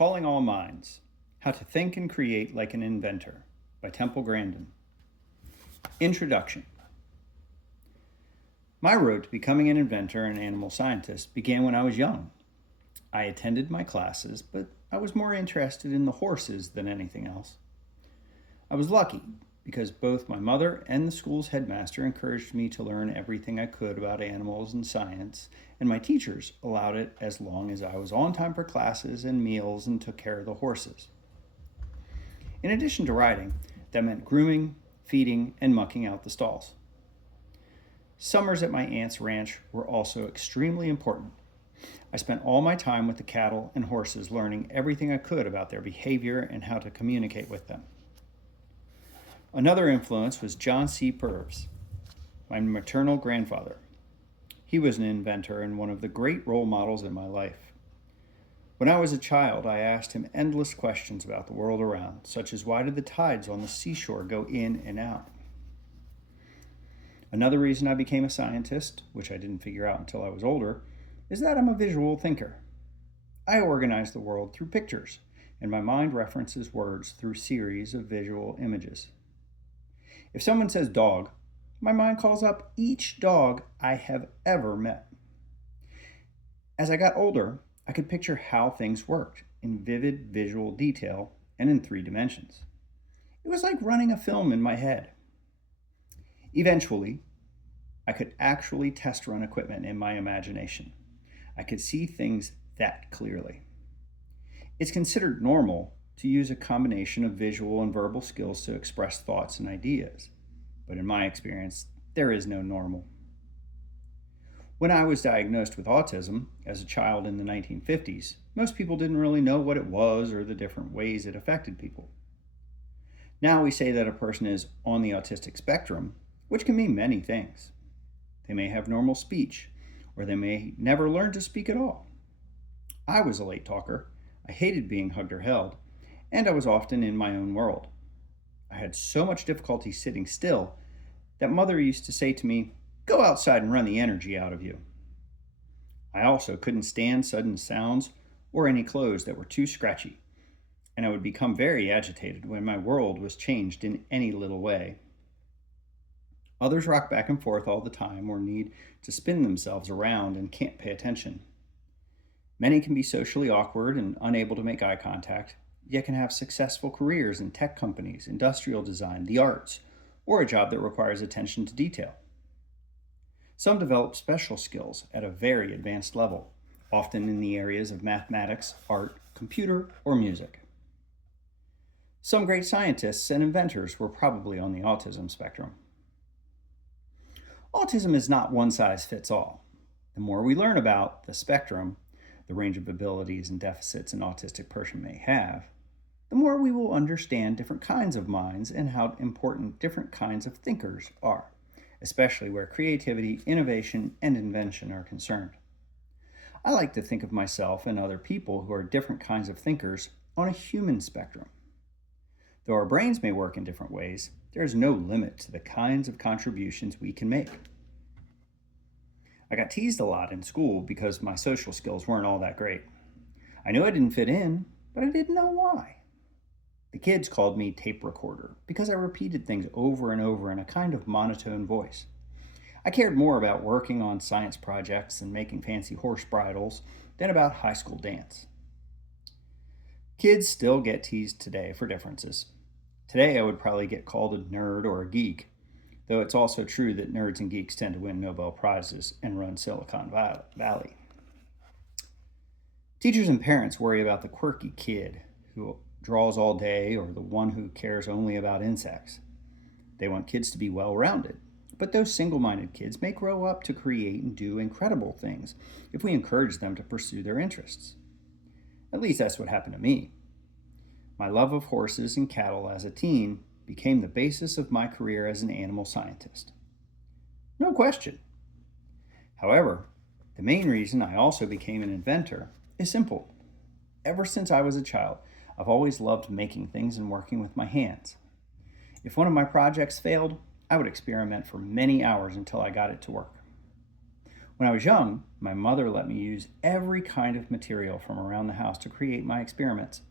Calling All Minds: How to Think and Create Like an Inventor by Grandin. Introduction. My road to becoming an inventor and animal scientist began when I was young. I attended my classes, but I was more interested in the horses than anything else. I was lucky because both my mother and the school's headmaster encouraged me to learn everything I could about animals and science, and my teachers allowed it as long as I was on time for classes and meals and took care of the horses. In addition to riding, that meant grooming, feeding, and mucking out the stalls. Summers at my aunt's ranch were also extremely important. I spent all my time with the cattle and horses learning everything I could about their behavior and how to communicate with them. Another influence was John C. Purves, my maternal grandfather. He was an inventor and one of the great role models in my life. When I was a child, I asked him endless questions about the world around, such as why did the tides on the seashore go in and out? Another reason I became a scientist, which I didn't figure out until I was older, is that I'm a visual thinker. I organize the world through pictures, and my mind references words through series of visual images. If someone says dog, my mind calls up each dog I have ever met. As I got older, I could picture how things worked in vivid visual detail and in 3 dimensions. It was like running a film in my head. Eventually, I could actually test run equipment in my imagination. I could see things that clearly. It's considered normal to use a combination of visual and verbal skills to express thoughts and ideas. But in my experience, there is no normal. When I was diagnosed with autism as a child in the 1950s, most people didn't really know what it was or the different ways it affected people. Now we say that a person is on the autistic spectrum, which can mean many things. They may have normal speech, or they may never learn to speak at all. I was a late talker. I hated being hugged or held, and I was often in my own world. I had so much difficulty sitting still that Mother used to say to me, "Go outside and run the energy out of you." I also couldn't stand sudden sounds or any clothes that were too scratchy, and I would become very agitated when my world was changed in any little way. Others rock back and forth all the time or need to spin themselves around and can't pay attention. Many can be socially awkward and unable to make eye contact, yet can have successful careers in tech companies, industrial design, the arts, or a job that requires attention to detail. Some develop special skills at a very advanced level, often in the areas of mathematics, art, computer, or music. Some great scientists and inventors were probably on the autism spectrum. Autism is not one size fits all. The more we learn about the spectrum, the range of abilities and deficits an autistic person may have, the more we will understand different kinds of minds and how important different kinds of thinkers are, especially where creativity, innovation, and invention are concerned. I like to think of myself and other people who are different kinds of thinkers on a human spectrum. Though our brains may work in different ways, there is no limit to the kinds of contributions we can make. I got teased a lot in school because my social skills weren't all that great. I knew I didn't fit in, but I didn't know why. The kids called me tape recorder because I repeated things over and over in a kind of monotone voice. I cared more about working on science projects and making fancy horse bridles than about high school dance. Kids still get teased today for differences. Today I would probably get called a nerd or a geek, though it's also true that nerds and geeks tend to win Nobel Prizes and run Silicon Valley. Teachers and parents worry about the quirky kid who draws all day or the one who cares only about insects. They want kids to be well-rounded, but those single-minded kids may grow up to create and do incredible things if we encourage them to pursue their interests. At least that's what happened to me. My love of horses and cattle as a teen became the basis of my career as an animal scientist. No question. However, the main reason I also became an inventor is simple. Ever since I was a child, I've always loved making things and working with my hands. If one of my projects failed, I would experiment for many hours until I got it to work. When I was young, my mother let me use every kind of material from around the house to create my experiments,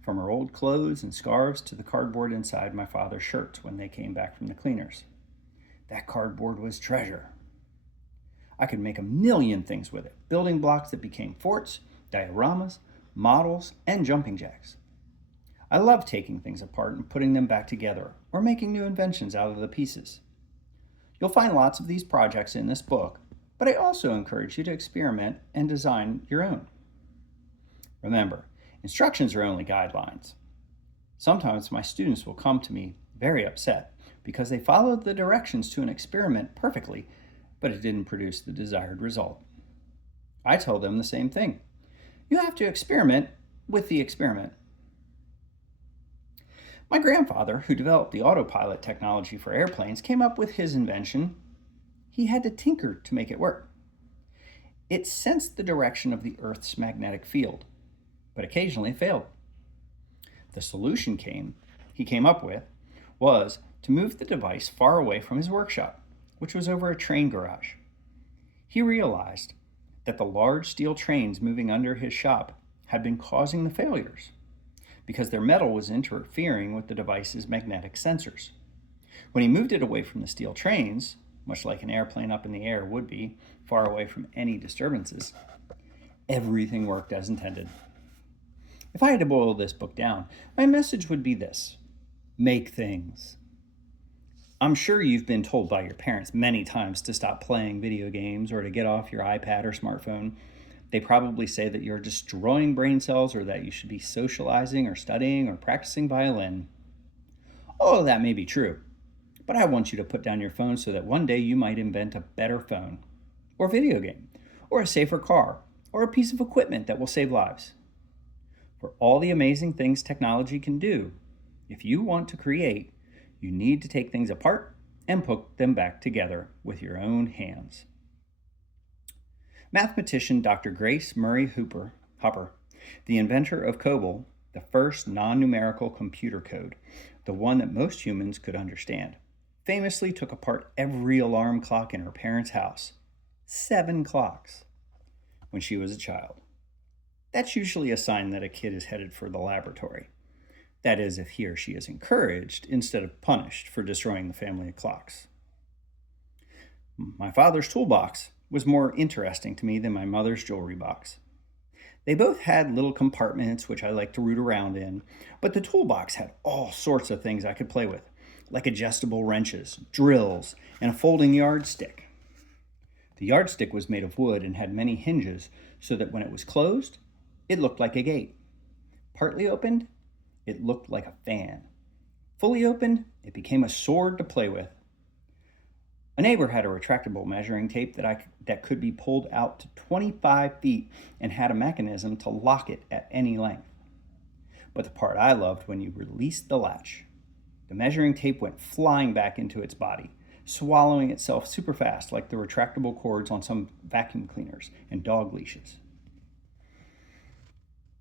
from her old clothes and scarves to the cardboard inside my father's shirts when they came back from the cleaners. That cardboard was treasure. I could make a million things with it, building blocks that became forts, dioramas, models, and jumping jacks. I love taking things apart and putting them back together, or making new inventions out of the pieces. You'll find lots of these projects in this book, but I also encourage you to experiment and design your own. Remember, instructions are only guidelines. Sometimes my students will come to me very upset because they followed the directions to an experiment perfectly, but it didn't produce the desired result. I tell them the same thing. You have to experiment with the experiment. My grandfather, who developed the autopilot technology for airplanes, came up with his invention. He had to tinker to make it work. It sensed the direction of the Earth's magnetic field, but occasionally failed. The solution he came up with was to move the device far away from his workshop, which was over a train garage. He realized that the large steel trains moving under his shop had been causing the failures because their metal was interfering with the device's magnetic sensors. When he moved it away from the steel trains, much like an airplane up in the air would be, far away from any disturbances, everything worked as intended. If I had to boil this book down, my message would be this: make things. I'm sure you've been told by your parents many times to stop playing video games or to get off your iPad or smartphone. They probably say that you're destroying brain cells or that you should be socializing or studying or practicing violin. All of that may be true, but I want you to put down your phone so that one day you might invent a better phone, or video game, or a safer car, or a piece of equipment that will save lives. For all the amazing things technology can do, if you want to create, you need to take things apart and put them back together with your own hands. Mathematician Dr. Grace Murray Hopper, the inventor of COBOL, the first non-numerical computer code, the one that most humans could understand, famously took apart every alarm clock in her parents' house, 7 clocks, when she was a child. That's usually a sign that a kid is headed for the laboratory. That is, if he or she is encouraged instead of punished for destroying the family of clocks. My father's toolbox was more interesting to me than my mother's jewelry box. They both had little compartments which I liked to root around in, but the toolbox had all sorts of things I could play with, like adjustable wrenches, drills, and a folding yardstick. The yardstick was made of wood and had many hinges so that when it was closed, it looked like a gate. Partly opened, it looked like a fan. Fully opened, it became a sword to play with. A neighbor had a retractable measuring tape that could be pulled out to 25 feet and had a mechanism to lock it at any length. But the part I loved when you released the latch, the measuring tape went flying back into its body, swallowing itself super fast like the retractable cords on some vacuum cleaners and dog leashes.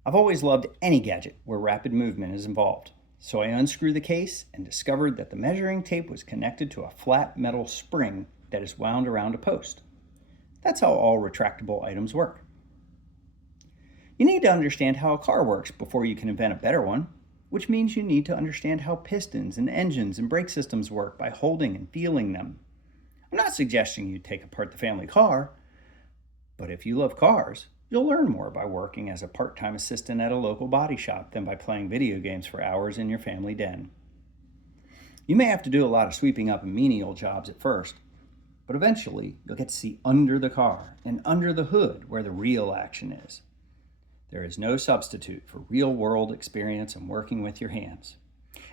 I've always loved any gadget where rapid movement is involved. So I unscrewed the case and discovered that the measuring tape was connected to a flat metal spring that is wound around a post. That's how all retractable items work. You need to understand how a car works before you can invent a better one, which means you need to understand how pistons and engines and brake systems work by holding and feeling them. I'm not suggesting you take apart the family car, but if you love cars, you'll learn more by working as a part-time assistant at a local body shop than by playing video games for hours in your family den. You may have to do a lot of sweeping up and menial jobs at first, but eventually you'll get to see under the car and under the hood where the real action is. There is no substitute for real-world experience and working with your hands.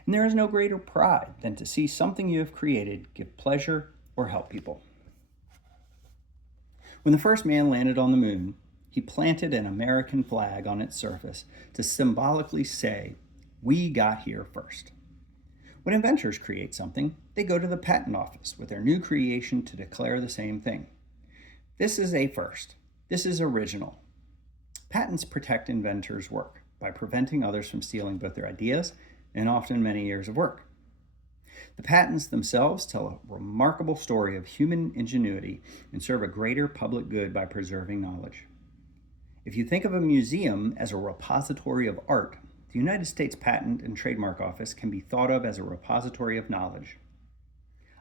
And there is no greater pride than to see something you have created give pleasure or help people. When the first man landed on the moon, he planted an American flag on its surface to symbolically say, "We got here first." When inventors create something, they go to the patent office with their new creation to declare the same thing. This is a first. This is original. Patents protect inventors' work by preventing others from stealing both their ideas and often many years of work. The patents themselves tell a remarkable story of human ingenuity and serve a greater public good by preserving knowledge. If you think of a museum as a repository of art, the United States Patent and Trademark Office can be thought of as a repository of knowledge.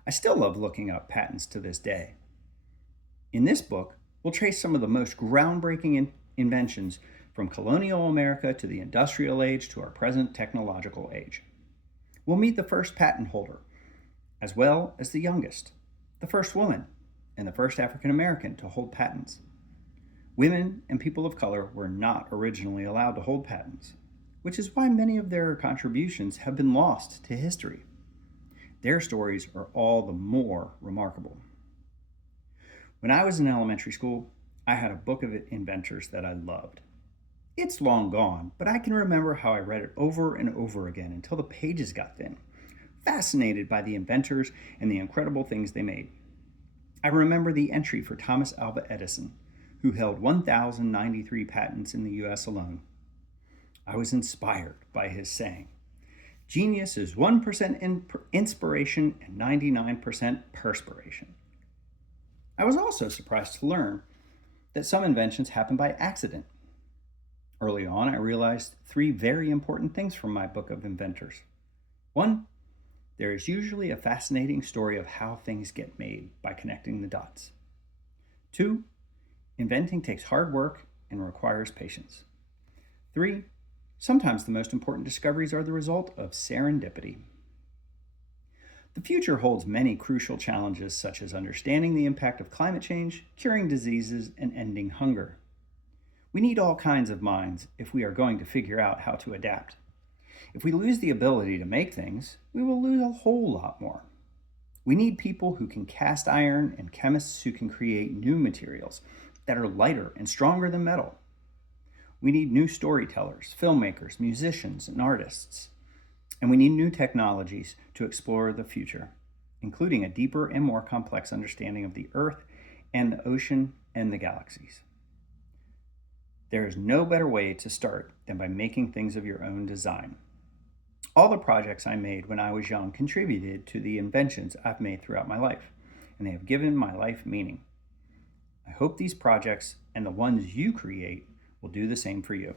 I still love looking up patents to this day. In this book, we'll trace some of the most groundbreaking inventions from colonial America to the industrial age to our present technological age. We'll meet the first patent holder, as well as the youngest, the first woman, and the first African American to hold patents. Women and people of color were not originally allowed to hold patents, which is why many of their contributions have been lost to history. Their stories are all the more remarkable. When I was in elementary school, I had a book of inventors that I loved. It's long gone, but I can remember how I read it over and over again until the pages got thin, fascinated by the inventors and the incredible things they made. I remember the entry for Thomas Alva Edison, who held 1,093 patents in the US alone. I was inspired by his saying, "Genius is 1% inspiration and 99% perspiration." I was also surprised to learn that some inventions happen by accident. Early on, I realized three very important things from my book of inventors. One, there is usually a fascinating story of how things get made by connecting the dots. Two, inventing takes hard work and requires patience. Three, sometimes the most important discoveries are the result of serendipity. The future holds many crucial challenges such as understanding the impact of climate change, curing diseases, and ending hunger. We need all kinds of minds if we are going to figure out how to adapt. If we lose the ability to make things, we will lose a whole lot more. We need people who can cast iron and chemists who can create new materials that are lighter and stronger than metal. We need new storytellers, filmmakers, musicians, and artists. And we need new technologies to explore the future, including a deeper and more complex understanding of the Earth and the ocean and the galaxies. There is no better way to start than by making things of your own design. All the projects I made when I was young contributed to the inventions I've made throughout my life, and they have given my life meaning. I hope these projects and the ones you create will do the same for you.